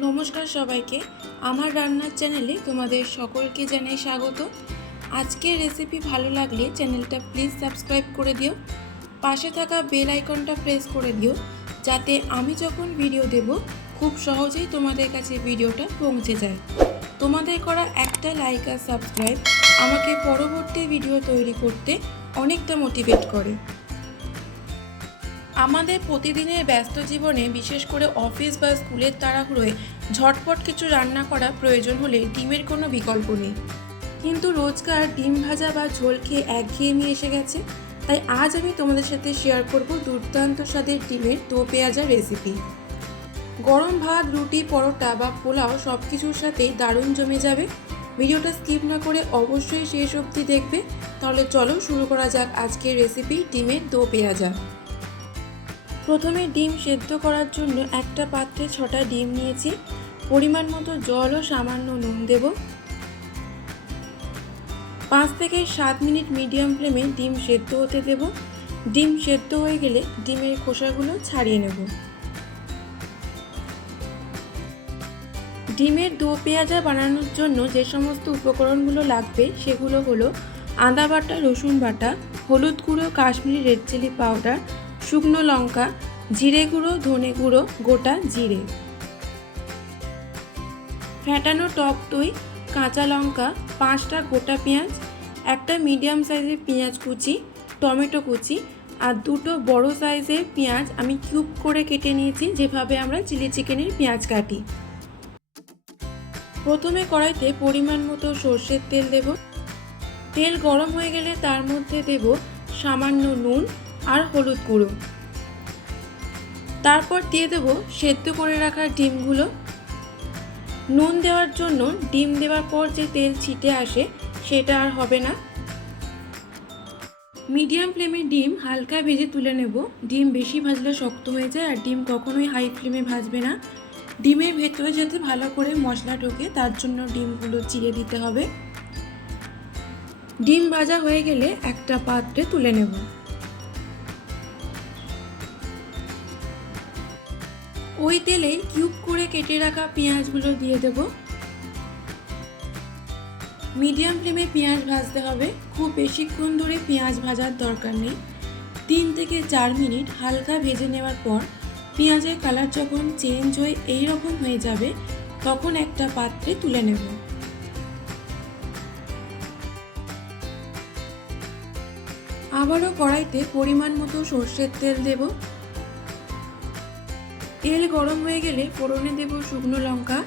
নমস্কার সবাইকে, আমার রান্নার চ্যানেলে তোমাদের সকলকে জানাই স্বাগত। আজকের রেসিপি ভালো লাগলে চ্যানেলটা প্লিজ সাবস্ক্রাইব করে দিও, পাশে থাকা বেল আইকনটা প্রেস করে দিও, যাতে আমি যখন ভিডিও দেব খুব সহজেই তোমাদের কাছে ভিডিওটা পৌঁছে যায়। তোমাদের করা একটা লাইক আর সাবস্ক্রাইব আমাকে পরবর্তী ভিডিও তৈরি করতে অনেকটা মোটিভেট করে। আমাদের প্রতিদিনের ব্যস্ত জীবনে, বিশেষ করে অফিস বা স্কুলের তাড়াহুড়োয় ঝটপট কিছু রান্না করা প্রয়োজন হলে ডিমের কোনো বিকল্প নেই। কিন্তু রোজকার ডিম ভাজা বা ঝোল খেয়ে একঘেয়েমি এসে গেছে, তাই আজ আমি তোমাদের সাথে শেয়ার করব দুর্দান্ত স্বাদের ডিমের দো পেঁয়াজা রেসিপি। গরম ভাত, রুটি, পরোটা বা পোলাও সব কিছুর সাথেই দারুণ জমে যাবে। ভিডিওটা স্কিপ না করে অবশ্যই শেষ অবধি দেখবে। তাহলে চলো শুরু করা যাক আজকের রেসিপি ডিমের দো পেঁয়াজা। প্রথমে ডিম সেদ্ধ করার জন্য একটা পাত্রে 6টা ডিম নিয়েছি। পরিমাণ মতো জল ও সামান্য নুন দেব। 5 থেকে 7 মিনিট মিডিয়াম ফ্লেমে ডিম সেদ্ধ হতে দেব। ডিম সেদ্ধ হয়ে গেলে ডিমের খোসাগুলো ছাড়িয়ে নেব। ডিমের দো পেঁয়াজা বানানোর জন্য যে সমস্ত উপকরণগুলো লাগবে সেগুলো হলো আদা বাটা, রসুন বাটা, হলুদ গুঁড়ো, কাশ্মীরি রেড চিলি পাউডার, শুকনো লঙ্কা, জিরে গুঁড়ো, ধনে গুঁড়ো, গোটা জিরে, ফ্যাটানো টক দই, কাঁচা লঙ্কা, 5টা গোটা পেঁয়াজ, একটা মিডিয়াম সাইজের পেঁয়াজ কুচি, টমেটো কুচি আর 2টো বড় সাইজের পেঁয়াজ আমি কিউব করে কেটে নিয়েছি, যেভাবে আমরা চিলি চিকেনের পেঁয়াজ কাটি। প্রথমে কড়াইতে পরিমাণ মতো সর্ষের তেল দেব। তেল গরম হয়ে গেলে তার মধ্যে দেব সামান্য নুন আর হলুদ গুঁড়ো। তারপর দিয়ে দেব সেদ্ধ করে রাখা ডিমগুলো। নুন দেওয়ার জন্য ডিম দেওয়ার পর যে তেল ছিটে আসে সেটা আর হবে না। মিডিয়াম ফ্লেমে ডিম হালকা ভেজে তুলে নেব। ডিম বেশি ভাজলে শক্ত হয়ে যায়, আর ডিম কখনোই হাই ফ্লেমে ভাজবে না। ডিমের ভেতরে যাতে ভালো করে মশলা ঢোকে তার জন্য ডিমগুলো চিড়ে দিতে হবে। ডিম ভাজা হয়ে গেলে একটা পাত্রে তুলে নেব। ওই তেলেই কিউব করে কেটে রাখা পেঁয়াজগুলো দিয়ে দেব। মিডিয়াম ফ্লেমে পেঁয়াজ ভাজতে হবে, খুব বেশিক্ষণ ধরে পেঁয়াজ ভাজার দরকার নেই। 3 থেকে 4 মিনিট হালকা ভেজে নেওয়ার পর পেঁয়াজের কালার যখন চেঞ্জ হয়ে এই রকম হয়ে যাবে তখন একটা পাত্রে তুলে নেব। আবারও কড়াইতে পরিমাণ মতো সর্ষের তেল দেব। তেল গরম হয়ে গেলে ফোড়নে দেব শুকনো লঙ্কা,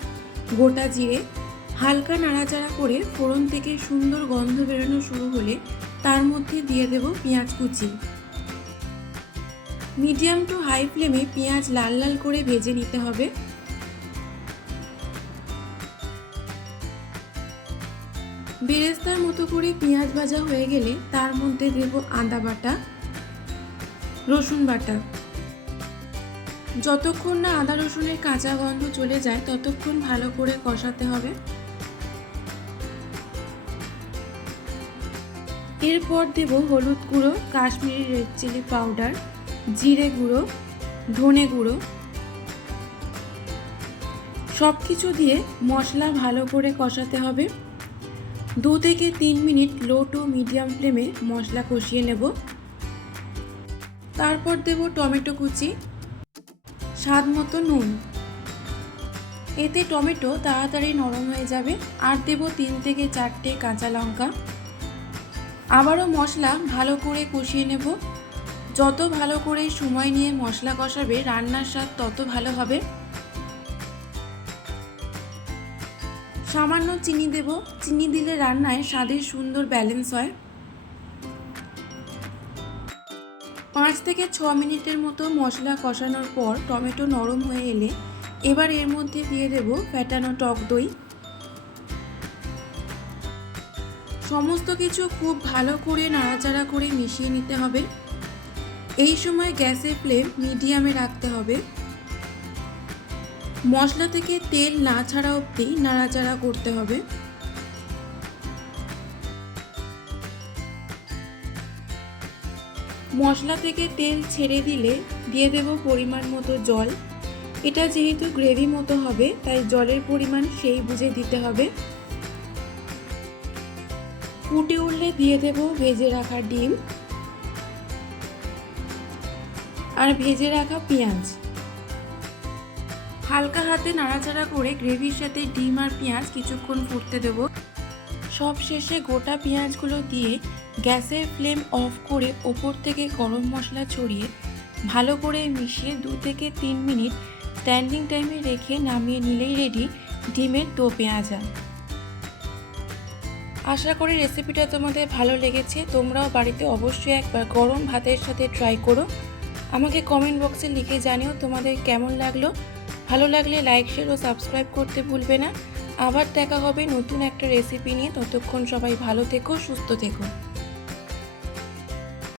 গোটা জিরে। হালকা নাড়াচাড়া করে ফোড়ন থেকে সুন্দর গন্ধ বেরোনো শুরু হলে তার মধ্যে দিয়ে দেব পেঁয়াজ কুচি। মিডিয়াম টু হাই ফ্লেমে পেঁয়াজ লাল লাল করে ভেজে নিতে হবে। বেরেস্তার মতো করে পেঁয়াজ ভাজা হয়ে গেলে তার মধ্যে দেব আদা বাটা, রসুন বাটা। যতক্ষণ না আদা রসুনের কাঁচা গন্ধ চলে যায় ততক্ষণ ভালো করে কষাতে হবে। এরপর দেব হলুদ গুঁড়ো, কাশ্মীরি রেড চিলি পাউডার, জিরে গুঁড়ো, ধনে গুঁড়ো। সব কিছু দিয়ে মশলা ভালো করে কষাতে হবে। 2 থেকে 3 মিনিট লো টু মিডিয়াম ফ্লেমে মশলা কষিয়ে নেব। তারপর দেব টমেটো কুচি, স্বাদ মতো নুন। এতে টমেটো তাড়াতাড়ি নরম হয়ে যাবে। আর দেব 3 থেকে 4টে কাঁচা লঙ্কা। আবারও মশলা ভালো করে কষিয়ে নেব। যত ভালো করে সময় নিয়ে মশলা কষাবে রান্নার স্বাদ তত ভালো হবে। সামান্য চিনি দেব। চিনি দিলে রান্নায় স্বাদের সুন্দর ব্যালেন্স হয়। 5 থেকে 6 মিনিটের মতো মশলা কষানোর পর টমেটো নরম হয়ে এলে এবার এর মধ্যে দিয়ে দেব ফ্যাটানো টক দই। সমস্ত কিছু খুব ভালো করে নাড়াচাড়া করে মিশিয়ে নিতে হবে। এই সময় গ্যাসের ফ্লেম মিডিয়ামে রাখতে হবে। মশলা থেকে তেল না ছাড়া অবধি নাড়াচাড়া করতে হবে। মশলা থেকে তেল ছেড়ে দিলে দিয়ে দেব পরিমাণ মতো জল। এটা যেহেতু গ্রেভি মতো হবে তাই জলের পরিমাণ সেই বুঝে দিতে হবে। ফুটে উঠলে দিয়ে দেব ভেজে রাখা ডিম আর ভেজে রাখা পেঁয়াজ। হালকা হাতে নাড়াচাড়া করে গ্রেভির সাথে ডিম আর পেঁয়াজ কিছুক্ষণ ফুটতে দেব। সব শেষে গোটা পেঁয়াজগুলো দিয়ে গ্যাসের ফ্লেম অফ করে ওপর থেকে গরম মশলা ছড়িয়ে ভালো করে মিশিয়ে 2 থেকে 3 মিনিট স্ট্যান্ডিং টাইমে রেখে নামিয়ে নিলেই রেডি ডিমের দো পেঁয়াজা। আশা করি রেসিপিটা তোমাদের ভালো লেগেছে। তোমরাও বাড়িতে অবশ্যই একবার গরম ভাতের সাথে ট্রাই করো। আমাকে কমেন্ট বক্সে লিখে জানিও তোমাদের কেমন লাগলো। ভালো লাগলে লাইক, শেয়ার ও সাবস্ক্রাইব করতে ভুলবে না। আবার দেখা হবে নতুন একটা রেসিপি নিয়ে। ততক্ষণ সবাই ভালো থেকো, সুস্থ থেকো।